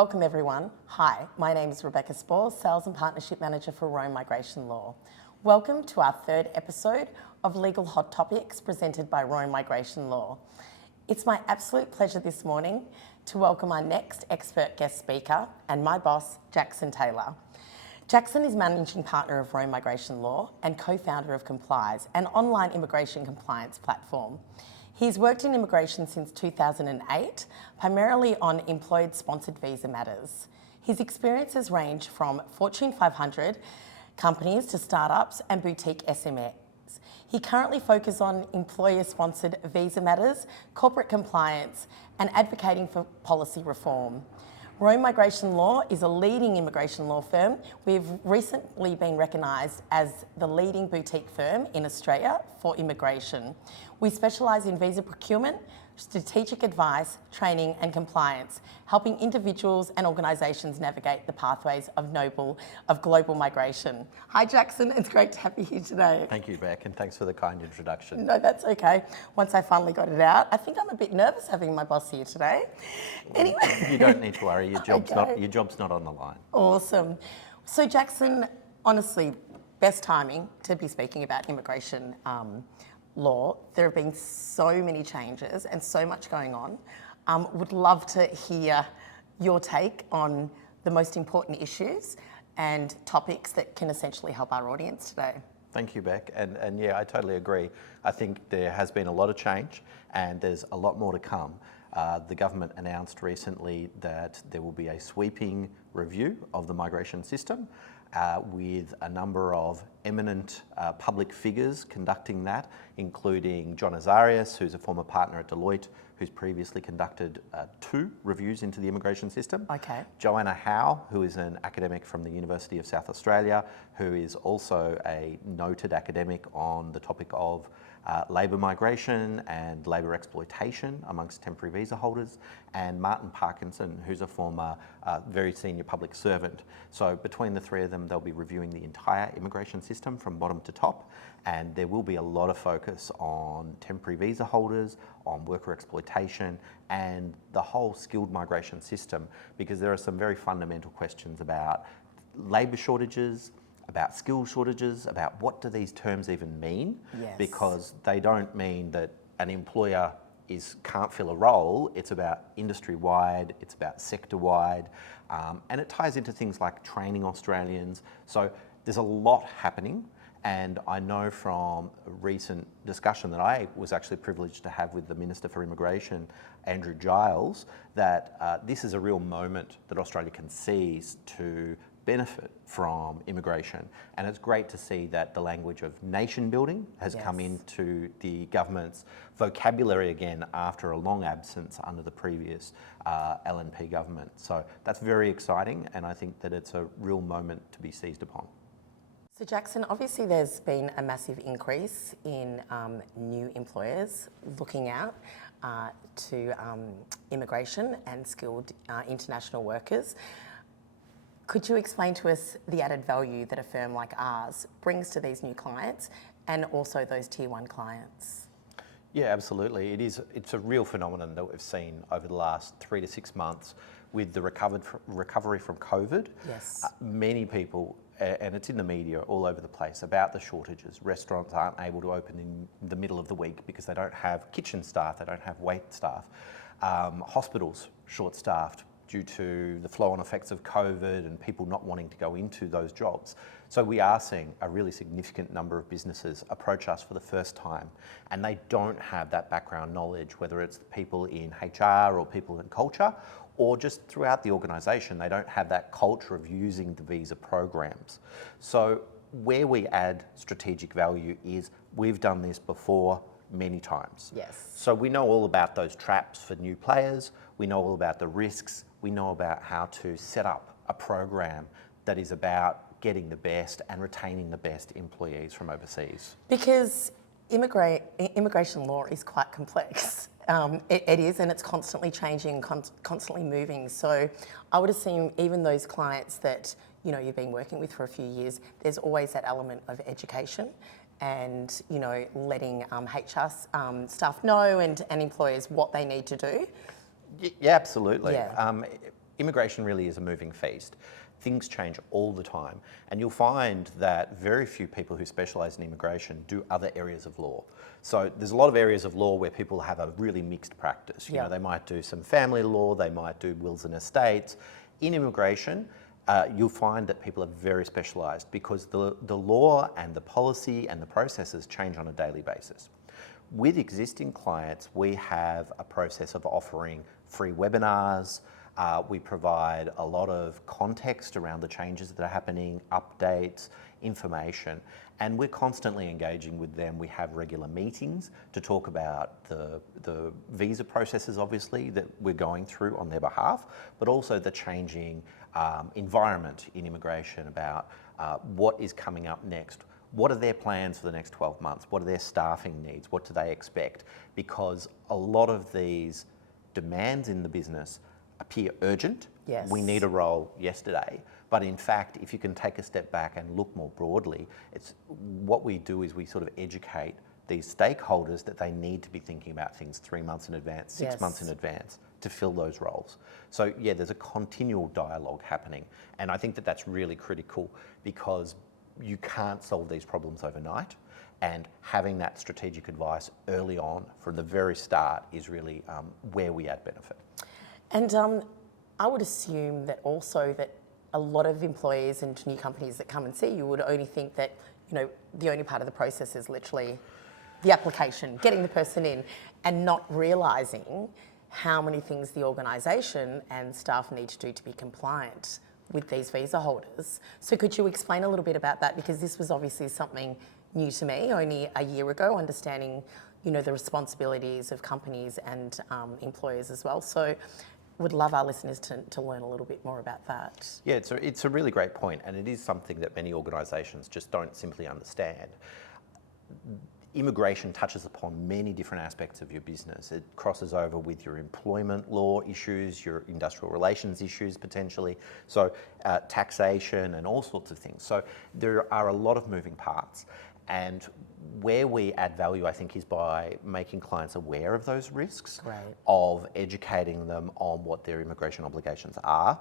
Welcome everyone. Hi, my name is Rebecca Spore, Sales and Partnership Manager for Rome Migration Law. Welcome to our third episode of Legal Hot Topics presented by Rome Migration Law. It's my absolute pleasure this morning to welcome our next expert guest speaker and my boss, Jackson Taylor. Jackson is Managing Partner of Rome Migration Law and co-founder of Complies, an online immigration compliance platform. He's worked in immigration since 2008, primarily on employed-sponsored visa matters. His experiences range from Fortune 500 companies to startups and boutique SMEs. He currently focuses on employer-sponsored visa matters, corporate compliance, and advocating for policy reform. Rome Migration Law is a leading immigration law firm. We've recently been recognised as the leading boutique firm in Australia for immigration. We specialise in visa procurement, strategic advice, training and compliance, helping individuals and organisations navigate the pathways of global migration. Hi Jackson, it's great to have you here today. Thank you, Beck, and thanks for the kind introduction. No, that's okay. Once I finally got it out, I think I'm a bit nervous having my boss here today. Anyway. You don't need to worry, your job's Okay. not on the line. Awesome. So Jackson, honestly, best timing to be speaking about immigration law. There have been so many changes and so much going on. Would love to hear your take on the most important issues and topics that can essentially help our audience today. Thank you, Beck, and yeah, I totally agree. I think there has been a lot of change and there's a lot more to come. The government announced recently that there will be a sweeping review of the migration system with a number of eminent public figures conducting that, including John Azarias, who's a former partner at Deloitte, who's previously conducted 2 reviews into the immigration system. Okay. Joanna Howe, who is an academic from the University of South Australia, who is also a noted academic on the topic of labour migration and labour exploitation amongst temporary visa holders, and Martin Parkinson, who's a former very senior public servant. So between the 3 of them, they'll be reviewing the entire immigration system from bottom to top, and there will be a lot of focus on temporary visa holders, on worker exploitation, and the whole skilled migration system, because there are some very fundamental questions about labour shortages, about skill shortages, about what do these terms even mean? Yes. Because they don't mean that an employer can't fill a role. It's about industry-wide, it's about sector-wide, and it ties into things like training Australians. So there's a lot happening, and I know from a recent discussion that I was actually privileged to have with the Minister for Immigration, Andrew Giles, that this is a real moment that Australia can seize to benefit from immigration. And it's great to see that the language of nation building has come into the government's vocabulary again after a long absence under the previous LNP government. So that's very exciting, and I think that it's a real moment to be seized upon. So Jackson, obviously there's been a massive increase in new employers looking out to immigration and skilled international workers. Could you explain to us the added value that a firm like ours brings to these new clients and also those tier 1 clients? Yeah, absolutely. It's a real phenomenon that we've seen over the last 3 to 6 months with the recovery from COVID. Yes. Many people, and it's in the media all over the place, about the shortages. Restaurants aren't able to open in the middle of the week because they don't have kitchen staff, they don't have wait staff. Hospitals short-staffed due to the flow-on effects of COVID and people not wanting to go into those jobs. So we are seeing a really significant number of businesses approach us for the first time, and they don't have that background knowledge, whether it's people in HR or people in culture, or just throughout the organisation, they don't have that culture of using the visa programs. So where we add strategic value is we've done this before many times. Yes. So we know all about those traps for new players, we know all about the risks, we know about how to set up a program that is about getting the best and retaining the best employees from overseas. Because immigration law is quite complex. It is, and it's constantly changing, constantly moving. So I would assume even those clients that you've been working with for a few years, there's always that element of education and letting HR staff know and employers what they need to do. Yeah, absolutely. Yeah. immigration really is a moving feast. Things change all the time, and you'll find that very few people who specialise in immigration do other areas of law. So there's a lot of areas of law where people have a really mixed practice. You know, they might do some family law, they might do wills and estates. In immigration, you'll find that people are very specialised because the law and the policy and the processes change on a daily basis. With existing clients, we have a process of offering free webinars. We provide a lot of context around the changes that are happening, updates, information, and we're constantly engaging with them. We have regular meetings to talk about the visa processes, obviously, that we're going through on their behalf, but also the changing environment in immigration about what is coming up next. What are their plans for the next 12 months? What are their staffing needs? What do they expect? Because a lot of these demands in the business appear urgent. Yes. We need a role yesterday. But in fact, if you can take a step back and look more broadly, it's what we do is we sort of educate these stakeholders that they need to be thinking about things 3 months in advance, 6 months in advance to fill those roles. So yeah, there's a continual dialogue happening. And I think that that's really critical because you can't solve these problems overnight. And having that strategic advice early on from the very start is really where we add benefit. And I would assume that also that a lot of employees and new companies that come and see you would only think that, you know, the only part of the process is literally the application, getting the person in, and not realising how many things the organisation and staff need to do to be compliant with these visa holders. So could you explain a little bit about that? Because this was obviously something new to me only a year ago, understanding, you know, the responsibilities of companies and employers as well. So would love our listeners to learn a little bit more about that. Yeah, it's a really great point, and it is something that many organisations just don't simply understand. Immigration touches upon many different aspects of your business. It crosses over with your employment law issues, your industrial relations issues potentially, so taxation and all sorts of things. So there are a lot of moving parts. And where we add value, I think, is by making clients aware of those risks, of educating them on what their immigration obligations are,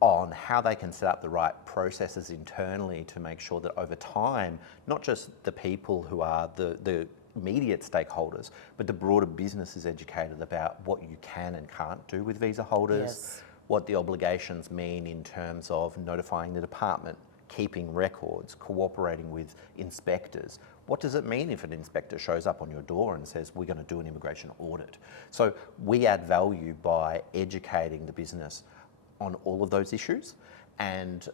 on how they can set up the right processes internally to make sure that over time, not just the people who are the immediate stakeholders, but the broader business is educated about what you can and can't do with visa holders, what the obligations mean in terms of notifying the department, keeping records, cooperating with inspectors. What does it mean if an inspector shows up on your door and says, we're going to do an immigration audit? So we add value by educating the business on all of those issues and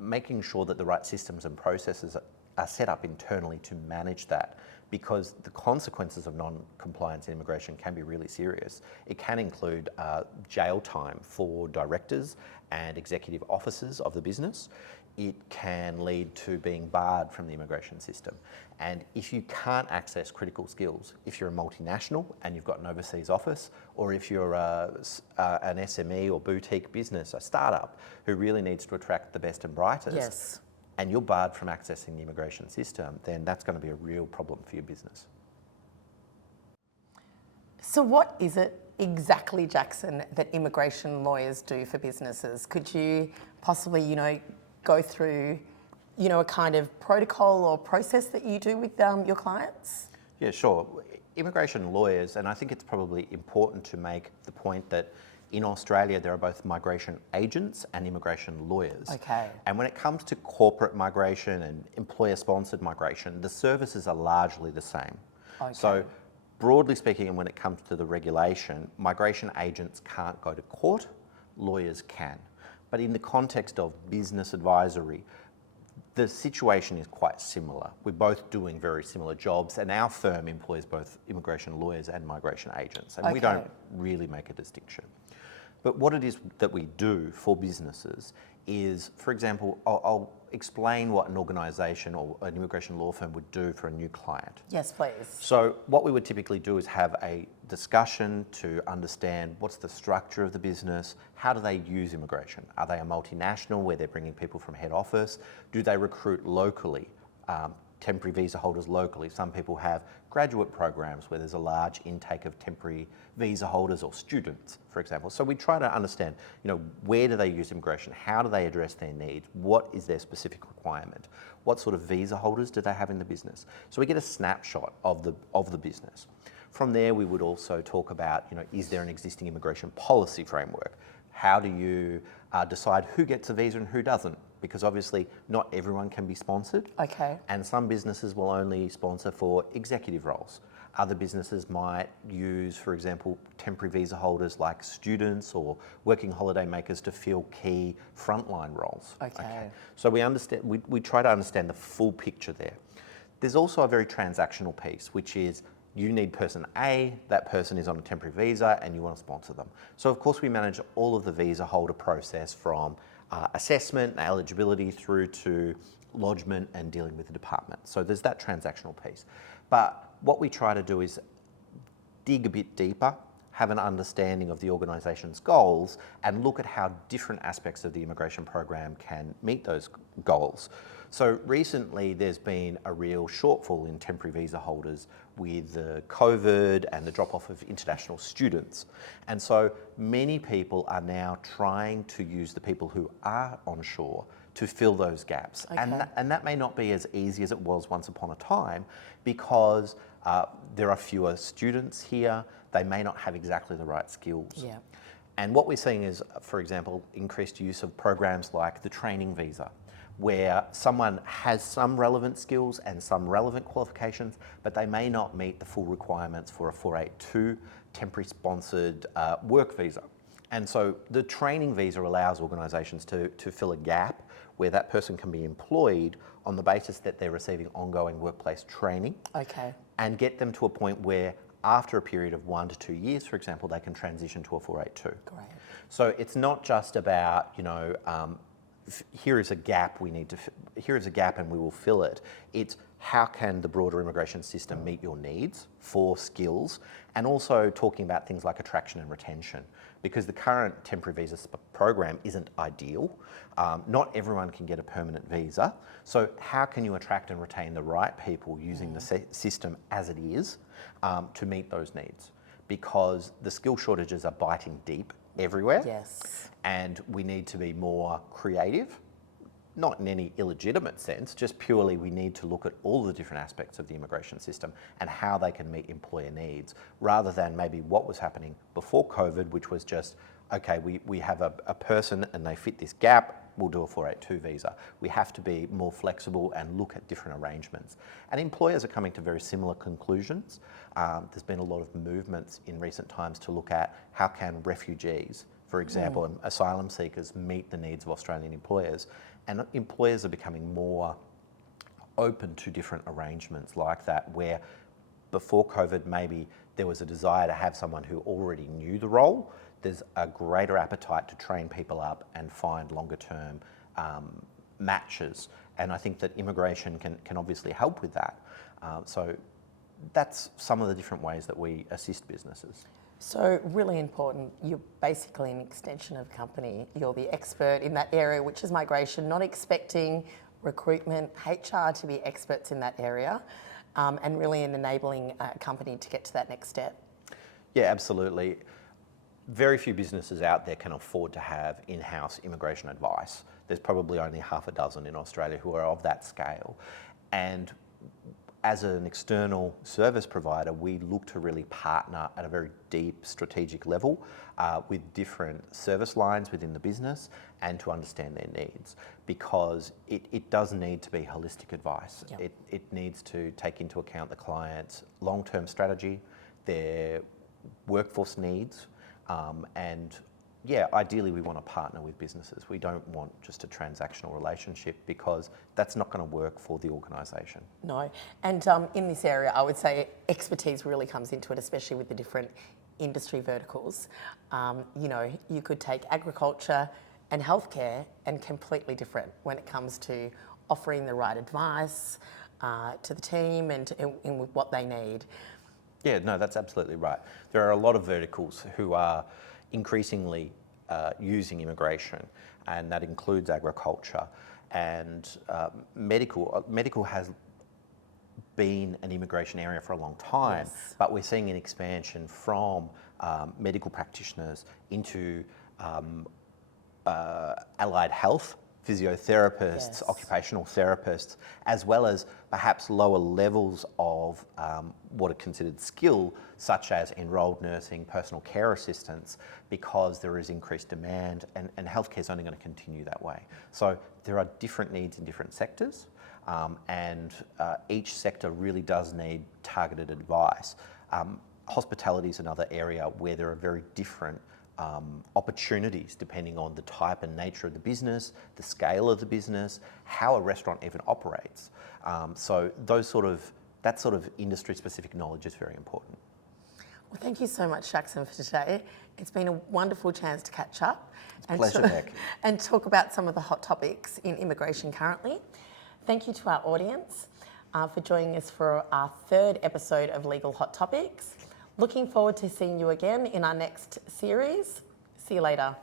making sure that the right systems and processes are set up internally to manage that, because the consequences of non-compliance in immigration can be really serious. It can include jail time for directors and executive officers of the business. It can lead to being barred from the immigration system. And if you can't access critical skills, if you're a multinational and you've got an overseas office, or if you're an SME or boutique business, a startup who really needs to attract the best and brightest, and you're barred from accessing the immigration system, then that's going to be a real problem for your business. So what is it exactly, Jackson, that immigration lawyers do for businesses? Could you possibly, you know, go through, you know, a kind of protocol or process that you do with your clients? Yeah, sure. Immigration lawyers, and I think it's probably important to make the point that in Australia there are both migration agents and immigration lawyers. Okay. And when it comes to corporate migration and employer-sponsored migration, the services are largely the same. Okay. So broadly speaking, and when it comes to the regulation, migration agents can't go to court, lawyers can. But in the context of business advisory, the situation is quite similar. We're both doing very similar jobs, and our firm employs both immigration lawyers and migration agents, and we don't really make a distinction. But what it is that we do for businesses is, for example, I'll explain what an organisation or an immigration law firm would do for a new client. Yes, please. So what we would typically do is have a discussion to understand what's the structure of the business, how do they use immigration? Are they a multinational where they're bringing people from head office? Do they recruit locally? temporary visa holders locally. Some people have graduate programs where there's a large intake of temporary visa holders or students, for example. So we try to understand, where do they use immigration? How do they address their needs? What is their specific requirement? What sort of visa holders do they have in the business? So we get a snapshot of the business. From there, we would also talk about, is there an existing immigration policy framework? How do you decide who gets a visa and who doesn't? Because obviously not everyone can be sponsored. Okay. And some businesses will only sponsor for executive roles. Other businesses might use, for example, temporary visa holders like students or working holiday makers to fill key frontline roles. Okay. So we try to understand the full picture there. There's also a very transactional piece, which is you need person A, that person is on a temporary visa and you want to sponsor them. So of course we manage all of the visa holder process from assessment and eligibility through to lodgement and dealing with the department. So there's that transactional piece. But what we try to do is dig a bit deeper, have an understanding of the organisation's goals and look at how different aspects of the immigration program can meet those goals. So recently there's been a real shortfall in temporary visa holders with the COVID and the drop-off of international students. And so many people are now trying to use the people who are onshore to fill those gaps. Okay. And that may not be as easy as it was once upon a time because there are fewer students here, they may not have exactly the right skills. Yeah. And what we're seeing is, for example, increased use of programs like the training visa, where someone has some relevant skills and some relevant qualifications, but they may not meet the full requirements for a 482 temporary sponsored work visa. And so the training visa allows organisations to fill a gap where that person can be employed on the basis that they're receiving ongoing workplace training. Okay. And get them to a point where after a period of 1 to 2 years, for example, they can transition to a 482. Great. So it's not just about, here is a gap here is a gap and we will fill it. It's how can the broader immigration system meet your needs for skills, and also talking about things like attraction and retention, because the current temporary visa program isn't ideal. Not everyone can get a permanent visa. So how can you attract and retain the right people using the system as it is to meet those needs? Because the skill shortages are biting deep everywhere. Yes. And we need to be more creative, not in any illegitimate sense, just purely we need to look at all the different aspects of the immigration system and how they can meet employer needs, rather than maybe what was happening before COVID, which was just, okay, we have a person and they fit this gap, we'll do a 482 visa. We have to be more flexible and look at different arrangements. And employers are coming to very similar conclusions. There's been a lot of movements in recent times to look at how can refugees, for example, and asylum seekers meet the needs of Australian employers. And employers are becoming more open to different arrangements like that, where before COVID maybe there was a desire to have someone who already knew the role. There's a greater appetite to train people up and find longer term matches. And I think that immigration can obviously help with that. So that's some of the different ways that we assist businesses. So really important, you're basically an extension of company. You're the expert in that area, which is migration, not expecting recruitment, HR to be experts in that area, and really in enabling a company to get to that next step. Yeah, absolutely. Very few businesses out there can afford to have in-house immigration advice. There's probably only half a dozen in Australia who are of that scale. And as an external service provider, we look to really partner at a very deep strategic level with different service lines within the business and to understand their needs, because it does need to be holistic advice. Yep. It needs to take into account the client's long-term strategy, their workforce needs, and yeah, ideally we want to partner with businesses. We don't want just a transactional relationship, because that's not going to work for the organisation. No, and in this area, I would say expertise really comes into it, especially with the different industry verticals. You could take agriculture and healthcare and completely different when it comes to offering the right advice to the team and with what they need. Yeah, no, that's absolutely right. There are a lot of verticals who are increasingly using immigration, and that includes agriculture and medical. Medical has been an immigration area for a long time, Yes. but we're seeing an expansion from medical practitioners into allied health, physiotherapists, Yes. occupational therapists, as well as perhaps lower levels of what are considered skill, such as enrolled nursing, personal care assistants, because there is increased demand and healthcare is only going to continue that way. So there are different needs in different sectors, and each sector really does need targeted advice. Hospitality is another area where there are very different opportunities depending on the type and nature of the business, the scale of the business, how a restaurant even operates. So that sort of industry-specific knowledge is very important. Well, thank you so much, Jackson, for today. It's been a wonderful chance to catch up Pleasure, Beck. and talk about some of the hot topics in immigration currently. Thank you to our audience for joining us for our third episode of Legal Hot Topics. Looking forward to seeing you again in our next series. See you later.